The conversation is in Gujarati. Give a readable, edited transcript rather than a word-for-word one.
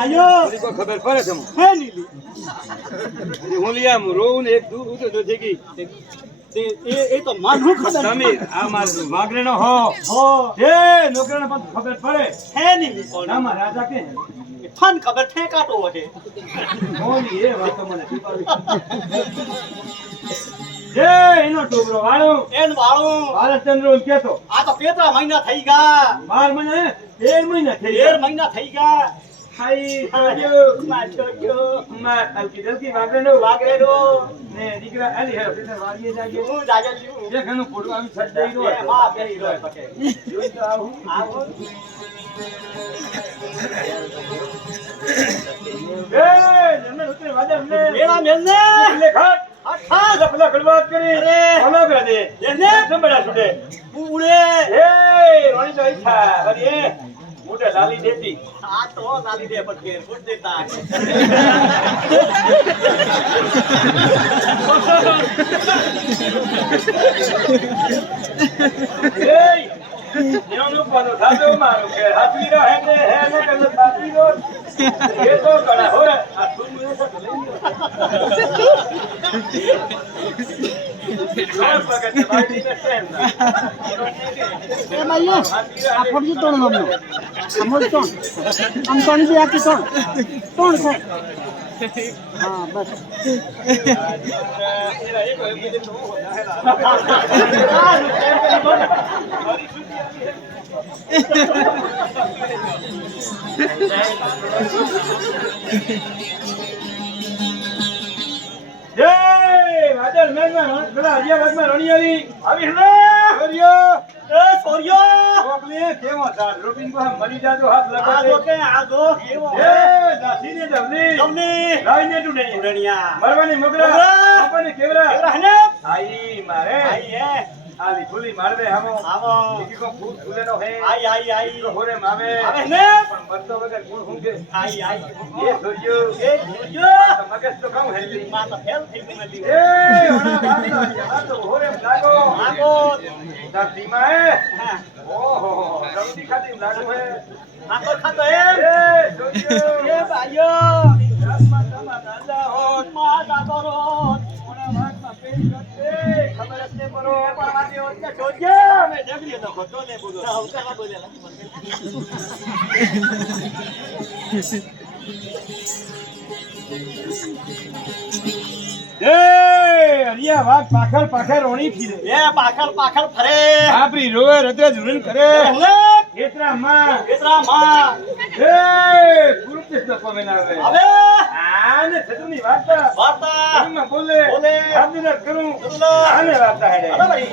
ભાઈઓ કોઈ ખબર પડે છે હે નીલી હું લીયા હું રોઉં ને એક દૂર ઉતો થઈ ગઈ એ તો માનું ખબર સમીર આ માર વાગરેનો હો એ નોકરાને પણ ખબર પડે હે નીલી કોણ આમાં રાજા કે ફન ખબર ઠેકાતો હશે મોની એ વાતો મને ટીપાવી એ એનો ટોબરો વાળો એન વાળું બાલચંદ્ર કેતો આ તો કેટલા મહિના થઈ ગયા 12 મહિના 13 મહિના થઈ 13 મહિના થઈ ગયા હાઈ સોજો માચોજો માં અલકી દલકી વાગરેનો વાગરેનો ને દીકરા આલી હે એટલે વાગીએ જાગે હું જાજે છું એ ઘણું ફોટો આવી સજ્જાઈ નો એ માં બેહી રહ્યો પકે જોઈ તો આવું આવો એ જમે ઉતરે વાદળ ને મેળા મેલને એટલે ઘાટ હા લફલા ગળવાત કરી અરે હલો કરે દે એને સંભળા છૂટે ઉડે એ રોણી તો ઈચ્છા વરી એ મોટે લાલી દેતી આ તો લાલી દે પર ફેર ફૂટ દેતા એ એનો પાનો થાજો મારો કે હાથવી રહે ને હે ને કે થાતી નો એ તો કડા હો આ સુન મે તો લઈ જોર પગતે બાઈ ને સ્ટેન્ડ એ ભાઈઓ આ ફોડી તોણ મામલો અમોલ તોણ આમ તોણ બી આકી તોણ તોણ છે હા બસ એરા એક બીજે તો હો જય વાદળ મેઘમાં પેલા હરિયા વાગમાં રણિયારી આવી હે હરિયો એ સોરિયો ઓકલે કેવો સાદ રોબિન કો મરી જાતો હાથ આ લગાડે તો કે આ જો કેવો એ દાસીને જવલી તમને લાઈને ટુડે ઉડણિયા મરવાની મગરા મગરા. આપણને કેવરા કેવરા હને આઈ મારે આઈ હે આલી ફૂલી મારવે હામો આવો ઈકી કો ફૂલ ફૂલેનો હે આઈ આઈ આઈ તો હોરે માવે આવે ને પણ મરતો વગર ગુણ હુંકે આઈ આઈ એ સોજો એ જોયો તો મગજ તો કામ હેલી માં તો ફેલ થઈ ગઈ નથી એ ઓના બાપા આ તો હોરે લાગો આગો દાદી માં હા ઓહો જલ્દી ખાતી લાગો હે આકો ખાતો એ સોજો એ ભાઈઓ રાતમાં તમા દાદા હો માં દાદો રો ઓના વાતમાં પેલી કરતે ખબર હશે પરો પણ વાતે ઓકે જોજે મે જગલી તો ખોટો ને બોલો ના ઉકા બોલેલા એ હરિયા વાત પાખર પાખર રોણી ફીરે એ પાખલ પાખલ ફરે આપરી રોવે રતે જુરન કરે હલે ખેતરા માં કેતરા માં એ ગુરુપદેશ તો પમેનાવે હવે આને સતુની વાર્તા વાર્તા માં બોલે બોલે. આદિના કરું બોલો. આને વાર્તા હેડે અરે ભાઈ